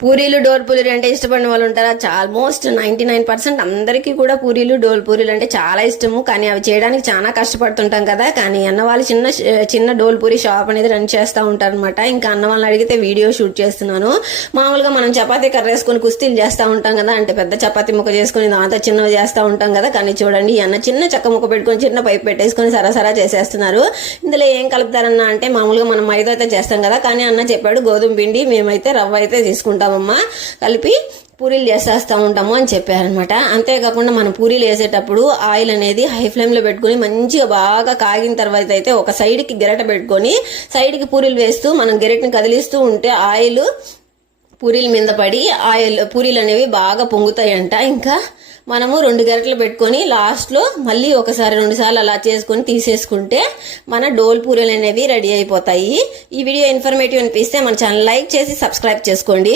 పూరీలు డోర్ పూరీలు అంటే ఇష్టపడిన వాళ్ళు ఉంటారా? ఆల్మోస్ట్ నైంటీ నైన్ పర్సెంట్ అందరికీ కూడా పూరీలు డోర్ పూరీలు అంటే చాలా ఇష్టము. కానీ అవి చేయడానికి చాలా కష్టపడుతుంటాం కదా. కానీ అన్న వాళ్ళు చిన్న చిన్న డోల్ పూరి షాప్ అనేది రన్ చేస్తూ ఉంటారనమాట ఇంకా అన్న వాళ్ళని అడిగితే వీడియో షూట్ చేస్తున్నాను. మామూలుగా మనం చపాతీ కర్ర వేసుకొని కుస్తీలు చేస్తూ ఉంటాం కదా. అంటే పెద్ద చపాతీ ముక్క చేసుకొని దాంతో చిన్నవి చేస్తూ ఉంటాం కదా. కానీ చూడండి అన్న చిన్న చెక్క ముక్క పెట్టుకొని చిన్న పైప్ పెట్టేసుకొని సరాసరా చేసేస్తున్నారు. ఇందులో ఏం కలుపుతారన్నా అంటే మామూలుగా మనం మైదాతో చేస్తాం కదా. కానీ అన్న చెప్పాడు గోధుమ పిండి మేమైతే రవ్వ అయితే తీసుకుంటాం. ఉంటామమ్మా కలిపి పూరీలు చేసేస్తూ ఉంటాము అని చెప్పారనమాట. అంతేకాకుండా మనం పూరీలు వేసేటప్పుడు ఆయిల్ అనేది హై ఫ్లేమ్లో పెట్టుకొని మంచిగా బాగా కాగిన తర్వాత అయితే ఒక సైడ్కి గెరట పెట్టుకొని సైడ్కి పూరీలు వేస్తూ మనం గెరటిని కదిలిస్తూ ఉంటే ఆయిల్ పూరీల మీద పడి ఆయిల్ పూరీలు అనేవి బాగా పొంగుతాయంట. ఇంకా మనము రెండు గరిటలు పెట్టుకొని లాస్ట్లో మళ్ళీ ఒకసారి రెండుసార్లు అలా చేసుకొని తీసేసుకుంటే మన డోల్ పూరీలు అనేవి రెడీ అయిపోతాయి. ఈ వీడియో ఇన్ఫర్మేటివ్ అనిపిస్తే మన ఛానల్ లైక్ చేసి సబ్స్క్రైబ్ చేసుకోండి.